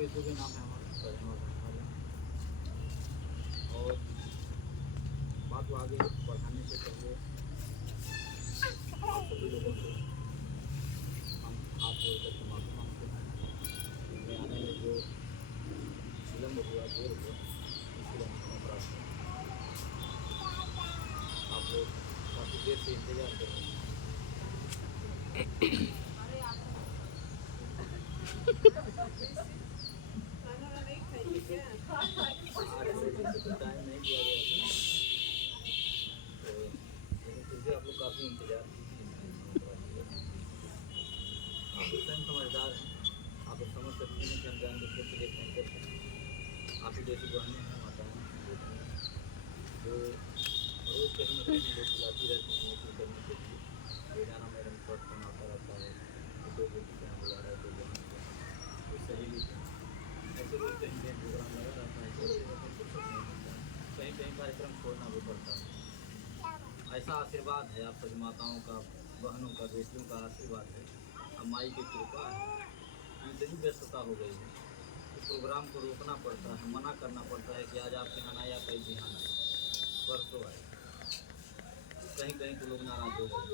Facebook के नाम है हमारा बहन और बहन वाले। और बात को आगे बढ़ाने से पहले आप सभी लोगों से हम हाथ जोड़कर के माफ़ी मांगते हैं। इनमें आने में जो विलम्ब हुआ, देर हुआ, इसके लिए हम क्षमा प्रार्थना करते हैं। आप लोग काफ़ी देर से इंतज़ार कर रहे हैं। टाइम नहीं दिया गया था, तो लेकिन फिर भी आप लोग काफ़ी इंतज़ार कीजिए। आप लोग स्वयं समझदार हैं, आप लोग समझ सकते हैं कि हम जान बूझकर के देख नहीं करते हैं। आप ही जैसी बहनें हैं, माताएँ हैं, बेटियाँ हैं, जो रोज़ कहीं न कहीं लोग बुलाती रहती हैं नौकरी करने के लिए। रोज़ाना मैडम का फ़ोन आता रहता है कि कोई बेटी के यहाँ बुला रहा है, कोई बहन के यहाँ, कोई सहेली के यहाँ। ऐसे रोज़ कहीं कहीं प्रोग्राम लगा रहता है, चलते रहते हैं, फुर्सत नहीं मिलता है। कहीं कहीं कार्यक्रम छोड़ना भी पड़ता है। ऐसा आशीर्वाद है आप सभी माताओं का, बहनों का, बेटियों का आशीर्वाद है, माई की कृपा है। इतनी व्यस्तता हो गई है कि प्रोग्राम को रोकना पड़ता है, मना करना पड़ता है कि आज आपके यहाँ ना या कहीं बिहान आए, परसों आए। कहीं कहीं तो लोग नाराज हो गए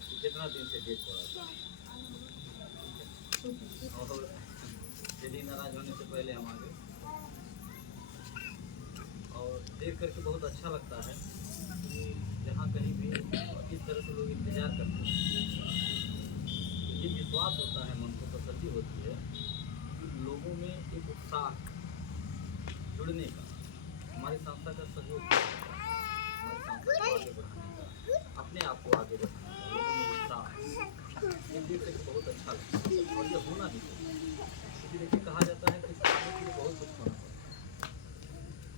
कि कितना दिन से डेट पड़ा था। और यदि नाराज होने से पहले हम आ गए, और देख करके बहुत अच्छा लगता है कि जहाँ कहीं भी इस तरह से लोग इंतज़ार करते हैं। ये विश्वास होता है, मन को तसल्ली होती है कि लोगों में एक उत्साह जुड़ने का, हमारी संस्था का सहयोग करने का, हमारी संस्था को आगे बढ़ाने का, अपने आप को आगे बढ़ाने का, लोगों में उत्साह ये देख करके बहुत अच्छा लगता है। और ये होना भी चाहिए, क्योंकि देखिए कहा जाता है कि पाने के लिए बहुत कुछ होना पड़ता है।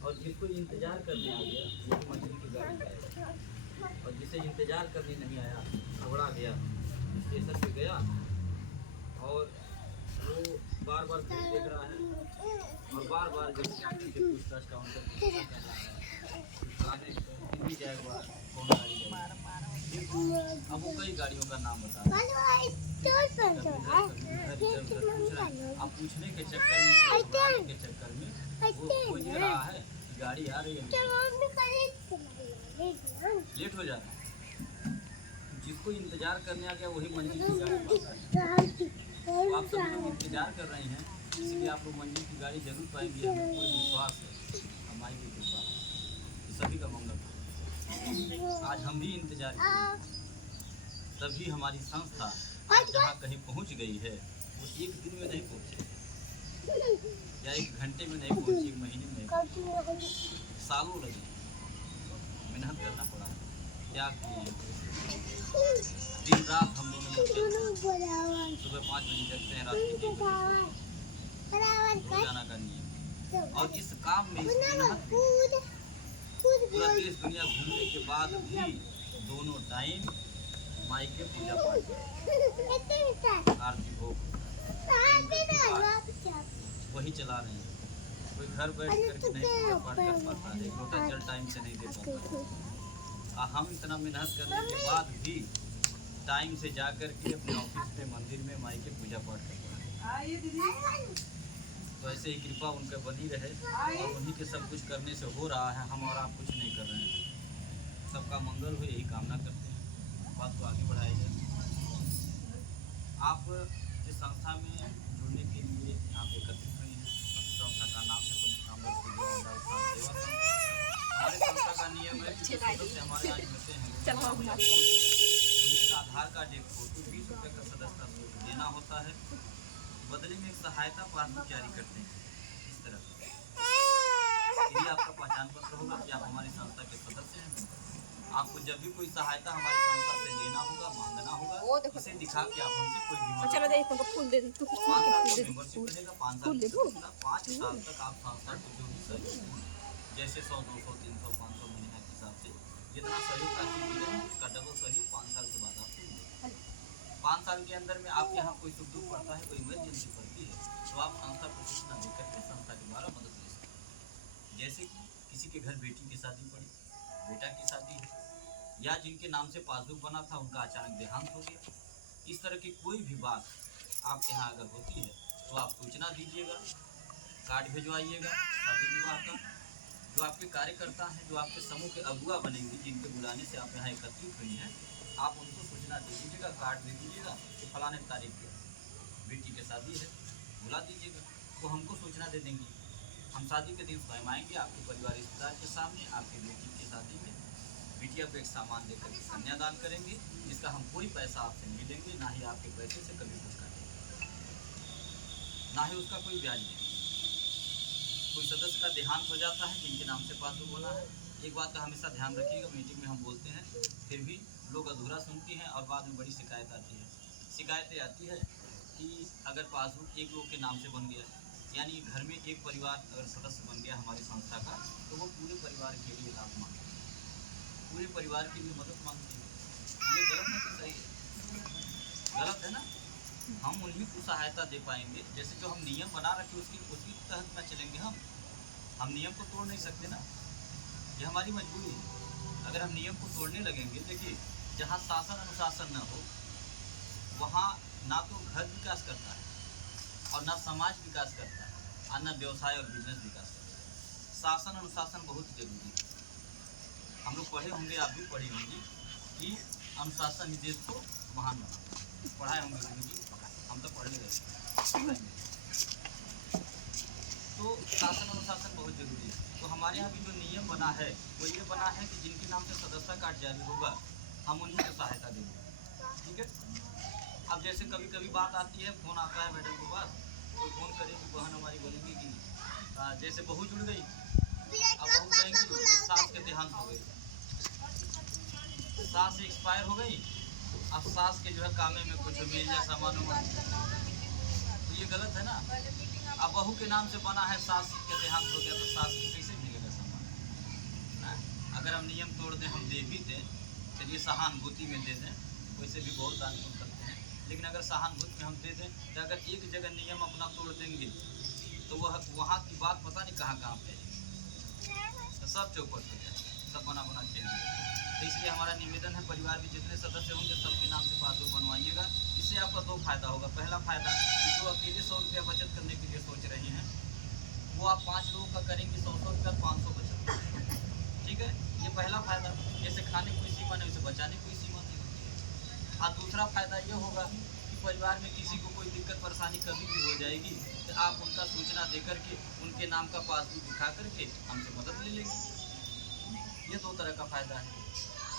और जिसको इंतज़ार करने आ गया वही मंजिल की गाड़ी पाएगा, और जिसे इंतज़ार करने नहीं आया, घबरा गया, स्टेशन पे गया और वो बार बार भीड़ देख रहा है और बार बार जो पूछताछ काउंटर कर रहा है, आगे कितनी जाएगा, कौन गाड़ी जाएगी। अब वो कई गाड़ियों का नाम बता रहा है, आप पूछने के चक्कर में, घबराने के चक्कर में वो खोज रहा है कि गाड़ी आ रही है, लेट हो जा रहा है। जिसको इंतजार करने आ गया वही मंजिल की गाड़ी पाता है। तो आप सभी लोग इंतजार कर रहे हैं, इसलिए आप लोग मंजिल की गाड़ी जरूर पाएंगे, हमें कोई विश्वास है, हमारी भी कृपा है। सभी का मंगल। आज हम भी इंतजार किए, तभी हमारी संस्था जहाँ कहीं पहुँच गई है वो एक दिन में नहीं पहुँची, या एक घंटे में नहीं पहुँची, एक महीने में नहीं पहुँची, सालों लगे, मेहनत करना पड़ा, त्याग किए, दिन रात हम दोनों लोग चलते हैं, सुबह 5 बजे जगते हैं, रात के 1 बजे रोजाना का नियम। और इस काम में, इस मेहनत में पूरा देश दुनिया घूमने के बाद भी दोनों टाइम माई के पूजा पाठ, आरती भोग वही चला रहे हैं। कोई घर बैठ करके नहीं पूजा पाठ कर पाता है, एक लोटा जल टाइम से नहीं दे पाता है। हम इतना मेहनत करने के बाद भी टाइम से जा कर के अपने ऑफिस में, मंदिर में माई के पूजा पाठ करते हैं। तो ऐसे ही कृपा उनका बनी रहे, और उन्हीं के सब कुछ करने से हो रहा है, हम और आप कुछ नहीं कर रहे हैं। सबका मंगल हो यही कामना करते हैं, बात को आगे बढ़ाया जाए। आप जिस संस्था में जुड़ने के लिए यहाँ पे एकत्रित हुए हैं, संस्था का नाम है पुण्यकामना सेवा संघ। हमारे संस्था का नियम है कि सदस्य हमारे यहाँ जुड़ते हैं, उन्हें एक आधार कार्ड, एक फोटो, 20 रुपये का सदस्यता शुल्क देना होता है। बदले में एक सहायता पासबुक जारी करते हैं। इस तरह यदि आपका पहचान पत्र होगा कि आप हमारी संस्था के सदस्य हैं, आपको जब भी कोई सहायता हमारी संस्था से लेना होगा, मांगना होगा, इसे दिखा के आप हमसे कोई भी मेंबरशिप रहेगा, 5 साल 5 साल तक आप संस्था को जो भी सहयोग देंगे, जैसे 100, 200, 300, 500 महीना के हिसाब से जितना सहयोग राशि मिलेगा उसका डबल सहयोग 5 साल के बाद आपको मिलेगा। 5 साल के अंदर में आपके यहाँ कोई सुख दुख पड़ता है, कोई इमरजेंसी पड़ती है, तो आप संस्था को सूचना देकर के संस्था के द्वारा मदद ले सकते हैं। जैसे कि किसी के घर बेटी की शादी पड़ी, बेटा की शादी है, या जिनके नाम से पासबुक बना था उनका अचानक देहांत हो गया, इस तरह की कोई भी बात आपके यहाँ अगर होती है तो आप सूचना दीजिएगा, कार्ड भिजवाइएगा शादी विवाह का। जो आपके कार्यकर्ता हैं, जो आपके समूह के अगुआ बनेंगे, जिनके बुलाने से आप यहाँ एकत्रित हुई हैं, आप उनको सूचना दे दीजिएगा, कार्ड दे दीजिएगा कि फलाने तारीख की बेटी की शादी है, बुला दीजिएगा। वो हमको सूचना दे देंगी, हम शादी के दिन स्वयं आएंगे आपके परिवार रिश्तेदार के सामने, आपकी बेटी की शादी में बिटिया को एक सामान देकर के कन्यादान करेंगे, जिसका हम कोई पैसा आपसे नहीं लेंगे, ना ही आपके पैसे से कभी कुछ काटेंगे, ना ही उसका कोई ब्याज देंगे। कोई सदस्य का देहांत हो जाता है जिनके नाम से पासबुक बना है, एक बात का हमेशा ध्यान रखिएगा, मीटिंग में हम बोलते हैं फिर भी लोग अधूरा सुनती हैं और बाद में बड़ी शिकायत आती है। शिकायतें आती है कि अगर पासबुक एक लोग के नाम से बन गया, यानी घर में एक परिवार अगर सदस्य बन गया हमारी संस्था का, तो वो पूरे परिवार के लिए लाभ मांगते हैं, पूरे परिवार के लिए मदद मांगते हैं। ये गलत है कि सही है? गलत है ना। हम उन्हीं को सहायता दे पाएंगे जैसे जो हम नियम बना रखे उसकी तहत में चलेंगे। हम नियम को तोड़ नहीं सकते ना, ये हमारी मजबूरी है। अगर हम नियम को तोड़ने लगेंगे, देखिए जहाँ शासन अनुशासन न हो वहाँ ना तो घर विकास करता है और ना समाज विकास करता है और ना व्यवसाय और बिजनेस विकास करता है। शासन अनुशासन बहुत जरूरी है। हम लोग पढ़े होंगे, आप भी पढ़ी होंगी कि अनुशासन ही देश को महान बनाता है। पढ़ाए होंगे गुरु जी, हम तो पढ़े रहे। तो शासन अनुशासन बहुत जरूरी है। तो हमारे यहाँ भी जो नियम बना है वो ये बना है कि जिनके नाम से सदस्यता कार्ड जारी होगा हम उन्हीं को सहायता देंगे, ठीक है। अब जैसे कभी कभी बात आती है, फोन आता है मैडम के पास, तो फोन करेगी बहन हमारी, बोलेंगी कि जैसे बहू जुड़ गई, अब बहू कहेंगी कि सास के देहांत हो गई, सास एक्सपायर हो गई, अब सास के जो है कामे में कुछ मिल जाए सामान वामान, तो ये गलत है ना। अब बहू के नाम से बना है, सास के देहांत हो गया तो सास को कैसे मिलेगा सामान? अगर हम नियम तोड़ दें, हम दे भी दें, चलिए सहानुभूति में दे दें, वैसे भी बहुत दान पुण्य करते हैं, लेकिन अगर सहानुभूति में हम दे दें तो अगर एक जगह नियम अपना तोड़ देंगे तो वह वहाँ की बात पता नहीं कहाँ कहाँ फैलेगी, तो सब चौपट हो जाए, सब बना बना खेल जाए। तो इसलिए हमारा निवेदन है, परिवार में जितने सदस्य होंगे सबके नाम से पासबुक बनवाइएगा। इससे आपका दो फायदा होगा। पहला फायदा कि जो अकेले 100 रुपया बचत करने के लिए सोच रहे हैं वो आप 5 लोगों का करेंगे, 100 रुपया 500 बचत, ठीक है, ये पहला फायदा। जैसे खाने कोई सीमा नहीं, उसे बचाने कोई सीमा नहीं होती है। और दूसरा फायदा ये होगा कि परिवार में किसी को कोई दिक्कत परेशानी कभी भी हो जाएगी तो आप उनका सूचना दे करके उनके नाम का पासबुक दिखा करके हमसे मदद ले लेंगे। ये दो तरह का फायदा है।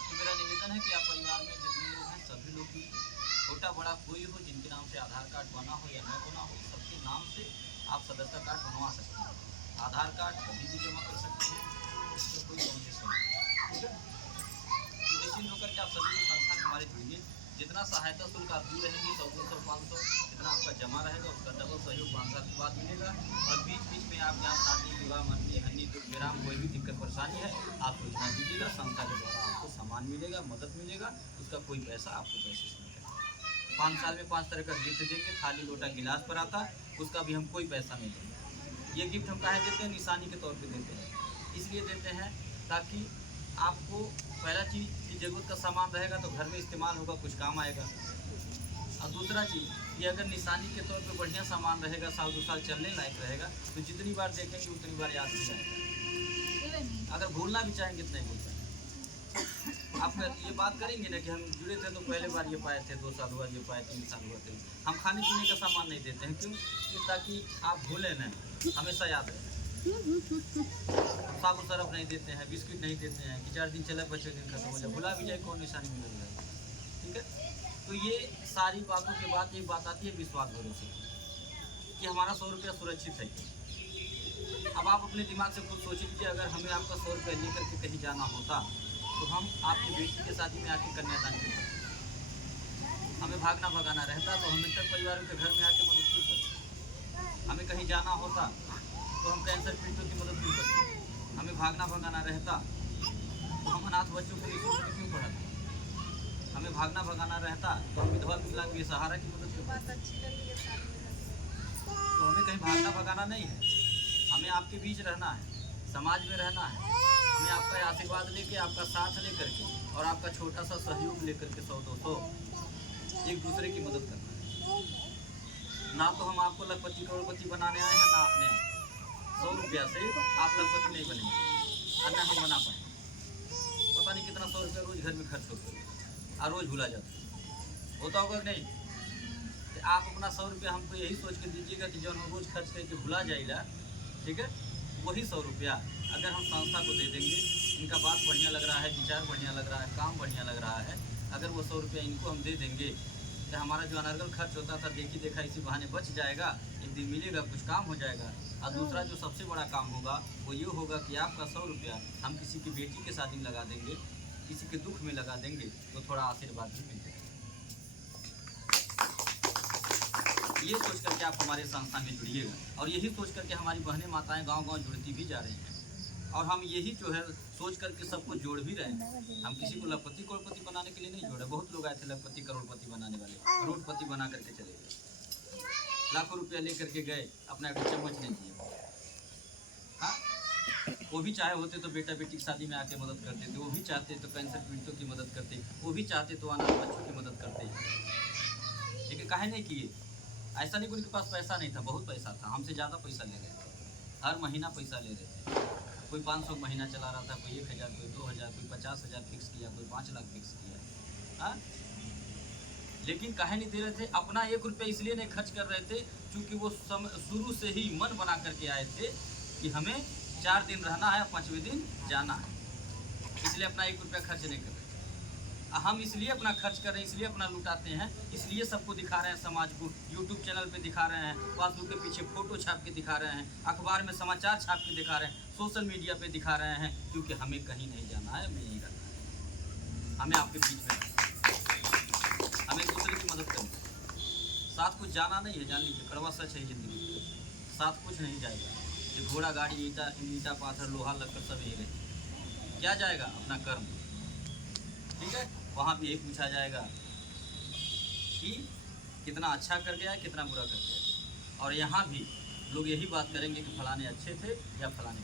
तो मेरा निवेदन है कि आप परिवार में जितने लोग हैं सभी लोग भी, छोटा बड़ा कोई हो, जिनके नाम से आधार कार्ड बना हो या न बना हो, सबके नाम से आप सदस्यता कार्ड बनवा सकते हैं। आधार कार्ड कभी भी जमा कर सकते हैं, इसमें कोई कॉम्पिटिशन नहीं, ठीक है। तो निश्चिंत होकर के आप सभी लोग संस्था में हमारे जुड़िए। जितना सहायता शुल्क आप दी रहेंगे 100, 200, 500 जितना आपका जमा रहेगा उसका डबल सहयोग 5 साल के बाद मिलेगा। और बीच बीच में आप यहाँ शादी विवाह मंदी हन्नी दुख विराम कोई भी दिक्कत परेशानी है आप सूचना दीजिएगा, संस्था के द्वारा आपको सामान मिलेगा, मदद मिलेगा, उसका कोई पैसा आपको पैसे से नहीं करेगा। 5 साल में 5 तरह का गिफ्ट देंगे, थाली लोटा गिलास पर आता, उसका भी हम कोई पैसा नहीं देंगे। ये गिफ्ट हम काहे देते हैं? निशानी के तौर पर देते हैं। इसलिए देते हैं ताकि आपको पहला चीज़ की ज़रूरत का सामान रहेगा तो घर में इस्तेमाल होगा, कुछ काम आएगा। और दूसरा चीज़ ये अगर निशानी के तौर पे बढ़िया सामान रहेगा, 1-2 साल चलने लायक रहेगा, तो जितनी बार देखेंगे उतनी बार याद हो जाएगा। अगर भूलना भी चाहेंगे तो नहीं भूल पाएंगे। आप ये बात करेंगे ना कि हम जुड़े थे तो पहले बार ये पाए थे, 2 साल हुआ ये पाए, 3 साल हुआ थे। हम खाने पीने का सामान नहीं देते हैं, क्यों? ताकि आप भूलें नहीं, हमेशा याद रहे। साबुन सरफ नहीं देते हैं, बिस्किट नहीं देते हैं कि 4 दिन चले 5वें दिन खत्म हो जाए, भुला भी जाए कौन निशानी मिल जाए, ठीक है। तो ये सारी बातों के बाद एक बात आती है विश्वास भरोसे कि हमारा 100 रुपया सुरक्षित है। अब आप अपने दिमाग से खुद सोच लीजिए, अगर हमें आपका 100 रुपया लेकर के कहीं जाना होता तो हम आपकी बेटी के शादी में आके कन्यादान करते, हमें भागना भगाना रहता तो हम तक परिवारों के घर में आके मदद क्यों करते? हमें कहीं जाना होता तो हम कैंसर पीड़ितों की मदद क्यों करते? हमें भागना भगाना रहता तो हम अनाथ बच्चों को स्कूल में क्यों पढ़ाते? हमें भागना भगाना रहता तो हम विधवा विकलांग बेसहारा की मदद क्यों करते? तो हमें कहीं भागना भगाना नहीं है, हमें आपके बीच रहना है, समाज में रहना है। हमें आपका आशीर्वाद लेके, आपका साथ लेकर के और आपका छोटा सा सहयोग लेकर के 100-200 एक दूसरे की मदद करना है। ना तो हम आपको लखपति करोड़पति बनाने आए हैं, ना आपने 100 रुपया से आप लखपति नहीं बनेंगे और ना हम बना पाए। पता नहीं कितना 100 रुपया रोज घर में खर्च होता है और रोज भूला जाता है, होता होगा कि नहीं? तो आप अपना 100 रुपया हमको यही सोच के दीजिएगा कि जो हम रोज खर्च करके भुला जाएगा, ठीक है, वही 100 रुपया अगर हम संस्था को दे देंगे, इनका बात बढ़िया लग रहा है, विचार बढ़िया लग रहा है, काम बढ़िया लग रहा है, अगर वो 100 रुपया इनको हम दे देंगे तो हमारा जो अनर्गल खर्च होता था देखी देखा इसी बहाने बच जाएगा, एक दिन मिलेगा, कुछ काम हो जाएगा। और दूसरा जो सबसे बड़ा काम होगा वो ये होगा कि आपका 100 रुपया हम किसी की बेटी के शादी में लगा देंगे, किसी के दुख में लगा देंगे, तो थोड़ा आशीर्वाद भी मिल जाएगा। ये सोच करके आप हमारे संस्था में जुड़िएगा और यही सोच करके हमारी बहनें माताएं गांव-गांव जुड़ती भी जा रही हैं और हम यही जो है सोच करके सबको जोड़ भी रहे हैं। हम किसी को लखपति करोड़पति बनाने के लिए नहीं जोड़े। बहुत लोग आए थे लखपति करोड़पति बनाने वाले, करोड़पति बना करके चले गए, लाखों रुपया ले करके गए, अपना एक चम्मच नहीं दिए। हाँ, वो भी चाहे होते तो बेटा बेटी की शादी में आके मदद करते थे, वो भी चाहते तो कैंसर पीड़ितों की मदद करते, वो भी चाहते तो अनाथ बच्चों की मदद करते, लेकिन काहे नहीं किए? ऐसा नहीं कि उनके पास पैसा नहीं था, बहुत पैसा था, हमसे ज़्यादा पैसा ले रहे थे, हर महीना पैसा ले रहे थे। कोई 500 महीना चला रहा था, कोई 1000, कोई 2000, कोई 50,000 फिक्स किया, कोई 5 लाख फिक्स किया। हाँ, लेकिन काहे नहीं दे रहे थे? अपना 1 रुपया इसलिए नहीं खर्च कर रहे थे क्योंकि वो शुरू से ही मन बना करके आए थे कि हमें 4 दिन रहना है, 5वें दिन जाना है, इसलिए अपना 1 रुपया खर्च नहीं कर रहे। हम इसलिए अपना खर्च कर रहे हैं, इसलिए अपना लुटाते हैं, इसलिए सबको दिखा रहे हैं, समाज को यूट्यूब चैनल पे दिखा रहे हैं, पासबुक के पीछे फोटो छाप के दिखा रहे हैं, अखबार में समाचार छाप के दिखा रहे हैं, सोशल मीडिया पे दिखा रहे हैं, क्योंकि हमें कहीं नहीं जाना है, हमें यहीं रहना है, हमें आपके बीच में रहना है, हमें एक दूसरे की मदद करनी है। साथ कुछ जाना नहीं है, जान लीजिए, कड़वा सच है जिंदगी, साथ कुछ नहीं जाएगा। ये घोड़ा गाड़ी ईटा पाथर लोहा लक्कड़ सब यही रहे, क्या जाएगा? अपना कर्म, ठीक है। वहाँ भी यही पूछा जाएगा कि कितना अच्छा कर गया, कितना बुरा कर गया, और यहाँ भी लोग यही बात करेंगे कि फलाने अच्छे थे या फलाने।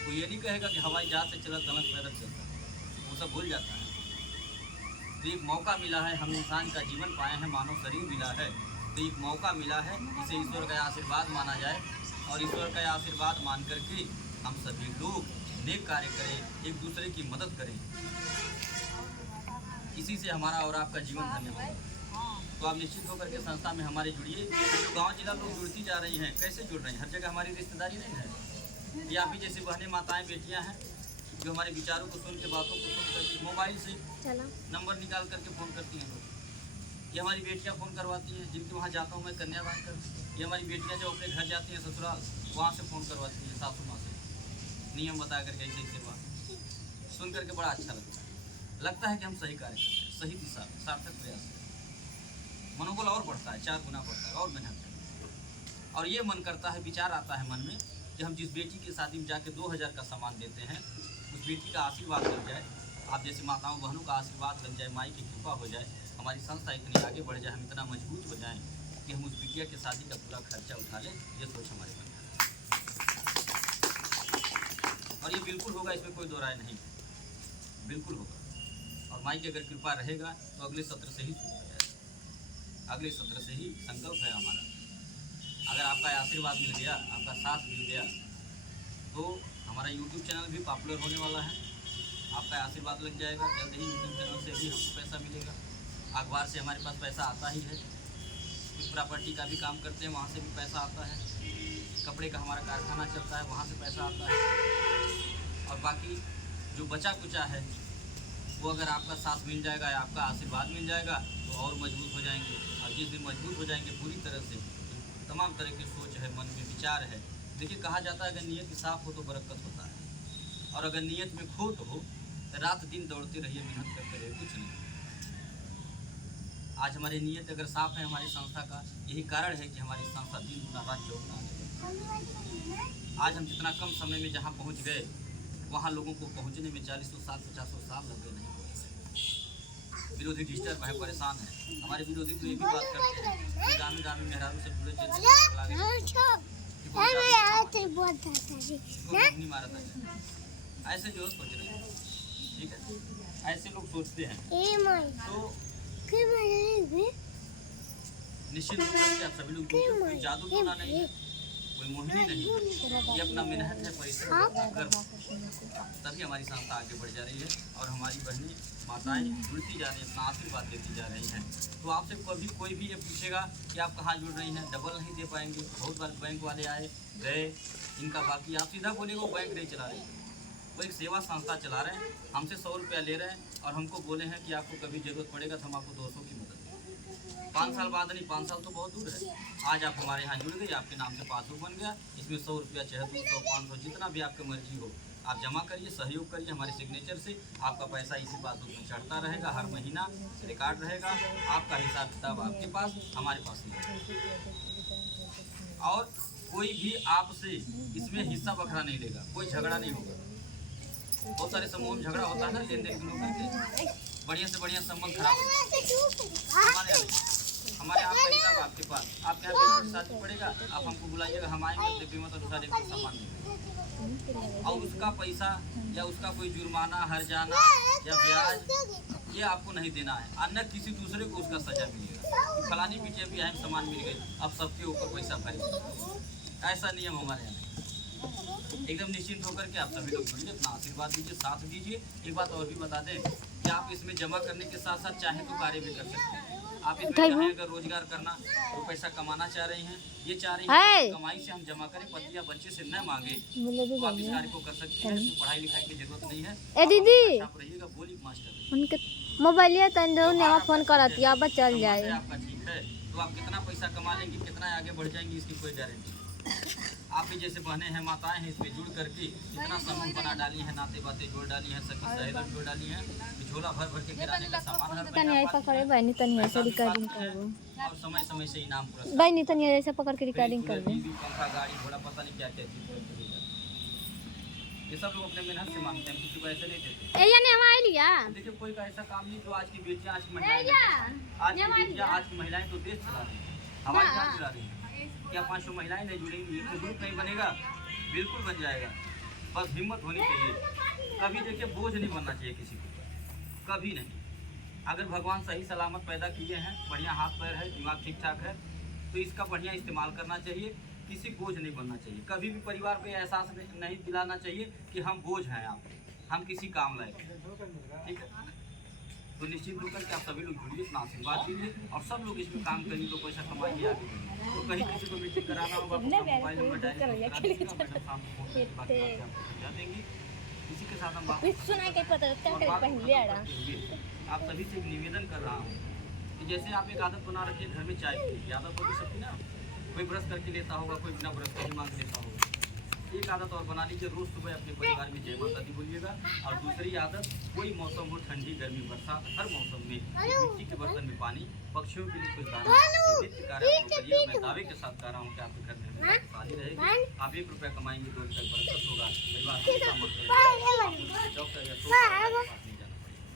वो ये नहीं कहेगा कि हवाई जहाज से चला तलक पैदल चलता, वो सब भूल जाता है। तो एक मौका मिला है, हम इंसान का जीवन पाए हैं, मानव शरीर मिला है, तो एक मौका मिला है, इसे ईश्वर का आशीर्वाद माना जाए और ईश्वर का आशीर्वाद मान करके हम सभी लोग नेक कार्य करें, एक दूसरे की मदद करें, इसी से हमारा और आपका जीवन धन्य होगा। तो आप निश्चित होकर के संस्था में हमारे जुड़िए। तो गाँव जिला लोग जुड़ती जा रही हैं, कैसे जुड़ रही हैं? हर जगह हमारी रिश्तेदारी नहीं है, ये आप ही जैसी बहनें माताएं बेटियां हैं जो हमारे विचारों को सुन के, बातों को सुन करके मोबाइल से नंबर निकाल करके फ़ोन करती हैं लोग। ये हमारी बेटियाँ फ़ोन करवाती हैं, जिनके वहाँ जाता हूँ मैं कन्यादान कर। ये हमारी बेटियाँ जब अपने घर जाती हैं ससुराल, वहाँ से फ़ोन करवाती हैं सासू माँ से, नियम बता करके ऐसे ऐसे बात सुन करके बड़ा अच्छा लगता है कि हम सही कार्य करते हैं, सही दिशा में सार्थक प्रयास है, मनोबल और बढ़ता है, 4 गुना बढ़ता है और मेहनत करते हैं। और ये मन करता है, विचार आता है मन में कि हम जिस बेटी की शादी में जाके 2000 का सामान देते हैं, उस बेटी का आशीर्वाद लग जाए, आप जैसी माताओं बहनों का आशीर्वाद लग जाए, माई की कृपा हो जाए, हमारी संस्था इतनी आगे बढ़ जाए, हम इतना मजबूत हो जाएँ कि हम उस बिटिया की शादी का पूरा खर्चा उठा लें। ये सोच हमारे मन में, और ये बिल्कुल होगा, इसमें कोई दो राय नहीं, बिल्कुल होगा। और माई की अगर कृपा रहेगा तो अगले सत्र से ही शुरू हो जाएगा, अगले सत्र से ही संकल्प है हमारा। अगर आपका आशीर्वाद मिल गया, आपका साथ मिल गया, तो हमारा यूट्यूब चैनल भी पॉपुलर होने वाला है, आपका आशीर्वाद लग जाएगा, जल्द ही यूट्यूब चैनल से भी हमको पैसा मिलेगा, अखबार से हमारे पास पैसा आता ही है, कुछ प्रॉपर्टी का भी काम करते हैं, वहाँ से भी पैसा आता है, कपड़े का हमारा कारखाना चलता है, वहाँ से पैसा आता है, और बाकी जो बचा कुचा है वो अगर आपका साथ मिल जाएगा, आपका आशीर्वाद मिल जाएगा, तो और मजबूत हो जाएंगे। और जिस दिन मजबूत हो जाएंगे पूरी तरह से, तमाम तरह की सोच है, मन में विचार है। देखिए, कहा जाता है अगर नीयत साफ हो तो बरकत होता है, और अगर नीयत में खोट हो तो रात दिन दौड़ते रहिए, मेहनत करते रहिए, कुछ नहीं। आज हमारी नीयत अगर साफ है हमारी संस्था का, यही कारण है कि हमारी संस्था दिन गुना रात चौगुना आगे। आज हम जितना कम समय में जहाँ पहुँच गए, वहाँ लोगों को पहुँचने में 40 साल 50 साल लग गए, नहीं पहुँचे। विरोधी डिस्टर्ब है, परेशान है। हमारे विरोधी तो ये भी बात करते हैं कि गामी गामी मेहरारू से जुड़े नहीं मारा था, ऐसे जो सोच रहे हैं, ठीक है, ऐसे लोग सोचते हैं। तो निश्चित रूप से आप सभी लोग जुड़िए। कोई जादू टोना नहीं है, कोई मोहिनी नहीं है, ये अपना मेहनत है, परिश्रम कर्म, तभी हमारी संस्था आगे बढ़ जा रही है और हमारी बहनें माताएं जुड़ती जा रही हैं, अपना आशीर्वाद देती जा रही हैं। तो आपसे कभी कोई भी ये पूछेगा कि आप कहाँ जुड़ रही हैं, डबल नहीं दे पाएंगे। बहुत बार बैंक वाले आए गए, इनका बाकी आप सीधा बोलेगा वो बैंक नहीं चला रहे, वो एक सेवा संस्था चला रहे हैं, हमसे 100 रुपया ले रहे हैं और हमको बोले हैं कि आपको कभी जरूरत पड़ेगा तो हम आपको 200 की मदद देंगे। 5 साल बाद नहीं, 5 साल तो बहुत दूर है। आज आप हमारे यहाँ जुड़ गए, आपके नाम से पासबुक बन गया, इसमें 100 रुपया चाहे 200 500 जितना भी आपकी मर्जी हो आप जमा करिए, सहयोग करिए हमारे सिग्नेचर से। आपका पैसा इसी पासबुक में चढ़ता रहेगा, हर महीना रिकॉर्ड रहेगा, आपका हिसाब किताब आपके पास, हमारे पास नहीं। और कोई भी आपसे इसमें हिस्सा बखरा नहीं लेगा, कोई झगड़ा नहीं होगा। बहुत सारे समूह में झगड़ा होता है ना, लेन देन के लोगों के, बढ़िया से बढ़िया संबंध खराब होता है। हमारे आपका हिसाब आपके पास, आपके यहाँ बेटी शादी पड़ेगा, आप हमको बुलाइएगा, हम आएंगे, कीमत अनुसार एक सामान देंगे और उसका पैसा या उसका कोई जुर्माना, हर्जाना या ब्याज ये आपको नहीं देना है, अन्य किसी दूसरे को उसका सजा मिलेगा। फलानी बिटिया भी अहम सामान मिल गई, अब सबके ऊपर पैसा भरेगा, ऐसा नियम हमारे यहाँ। एकदम निश्चिंत होकर के आप सभी लोग जुड़िए, अपना आशीर्वाद दीजिए, साथ दीजिए। एक बात और भी बता दें कि आप इसमें जमा करने के साथ साथ चाहे तो कार्य भी कर सकते हैं। आप इसमें चाहे अगर रोजगार करना, तो पैसा कमाना चाह रही हैं, ये चाह रही हैं कि कमाई से हम जमा करें, पति या बच्चे से न मांगे, तो आप इस कार्य को कर सकते हैं। इसमें पढ़ाई लिखाई की जरूरत नहीं है। ए दीदी, आप रहिएगा, बोली मास्टर उनके मोबाइल तन दो ने फोन करती अब चल जाए। आपका ठीक है, तो आप कितना पैसा कमा लेंगे, कितना आगे बढ़ जाएंगे, इसकी कोई गारंटी। आप भी जैसे बहनें हैं, माताएं हैं, इसमें जुड़ करके इतना समूह बना डाली है, नाते बातें जोड़ डाली है, सखी सहेली जोड़ डाली है, झोला भर भर के किराने का सामान हर तनी महीना ऐसा करे बहनी, तनी ऐसा रिकॉर्डिंग करबो और समय समय से इनाम पुरस्कार, बहनी, तनी ऐसा पकड़ के रिकॉर्डिंग कूलर, करबो। टीवी, पंखा, गाड़ी घोड़ा, पता नहीं क्या क्या चीज खरीद जाते हैं। ये सब लोग अपने मेहनत से मांगते हैं, किसी को ऐसे नहीं देते। ए यानी हम आ लिया देखिए कोई का ऐसा काम नहीं जो आज की बेटियां, आज की महिलाएं, आज की महिलाएं तो देश चला रही है, हमारे घर चला रही है। क्या 500 महिलाएं नहीं जुड़ेंगी, एक ग्रुप नहीं बनेगा, बिल्कुल बन जाएगा। बस हिम्मत होनी चाहिए। कभी देखिए बोझ नहीं बनना चाहिए किसी को, कभी नहीं। अगर भगवान सही सलामत पैदा किए हैं, बढ़िया हाथ पैर है, दिमाग ठीक ठाक है, तो इसका बढ़िया इस्तेमाल करना चाहिए। किसी बोझ नहीं बनना चाहिए। कभी भी परिवार को एहसास नहीं दिलाना चाहिए कि हम बोझ हैं, हम किसी काम लायक हैं। ठीक है, तो निश्चित रूप से आप सभी लोग जुड़िए, अपना आशीर्वाद दीजिए और सब लोग इसमें काम करिए, तो पैसा कमाइए आगे बढ़िए। तो कहीं किसी को मीटिंग कराना होगा, मोबाइल नंबर डायल समझा देंगे। इसी के साथ हम बात आप सभी से एक निवेदन कर रहा हूँ कि जैसे आप एक आदत बना रखिए, घर में चाय पीने की आदत हो सकती ना, कोई ब्रश करके लेता होगा, कोई बिना ब्रश के ही मांग लेता होगा। एक आदत और बना लीजिए, रोज सुबह अपने परिवार में जय माता दी बोलिएगा। और दूसरी आदत, कोई मौसम हो, ठंडी गर्मी बरसात, हर मौसम में मिट्टी के बर्तन में पानी, पक्षियों के लिए कुछ दाना, नित्य कार्य आप लोग करिए। मैं दावे के साथ कह रहा हूँ कि आपके घर में शादी रहेगी, आप 1 रुपया कमाएंगे, 2 रुपया बरकत होगा, परिवार डॉक्टर या तो नहीं जाना पड़ेगा।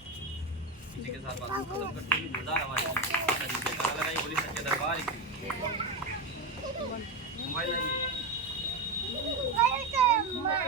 इसी के साथ बात खत्म करते हुए जोरदार आवाज लगाइए, बोली सच्चे दरबार की। मोबाइल लाइए।